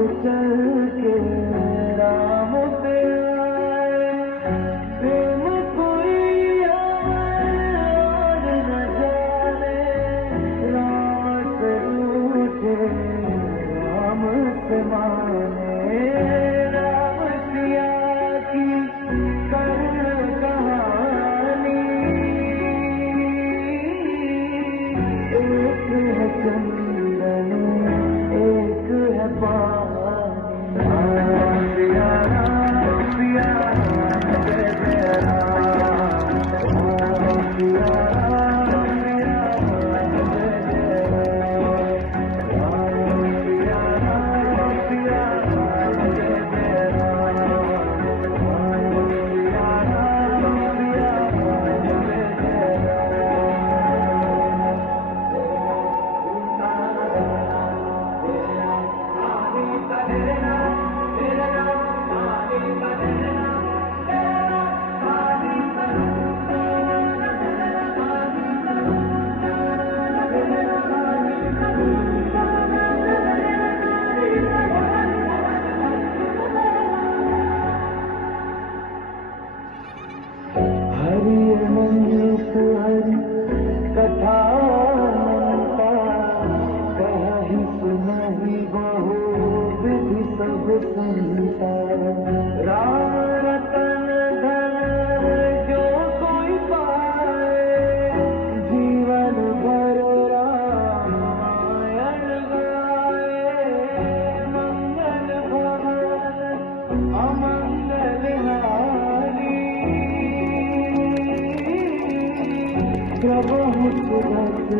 चल के राम पे आए, प्रेम कोई आए और न जाने, राम से रूठे राम से माने, राम सिया की करुण कहानी, एक है चंदन एक है पानी, सिया राम सिया राम जय जय राम, सिया राम सिया राम जय जय राम, सिया राम सिया राम जय जय राम, सिया राम सिया राम जय जय हरि अनंत हरि कथा अनंता, कहि सुनहि बहु विधि सब संता, राम रतन धन जो कोई पाए, जीवन भर रामायण गाए, मंगल भवन अमंगल हारी, प्रभु सुरत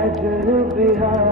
अजर बिहारी।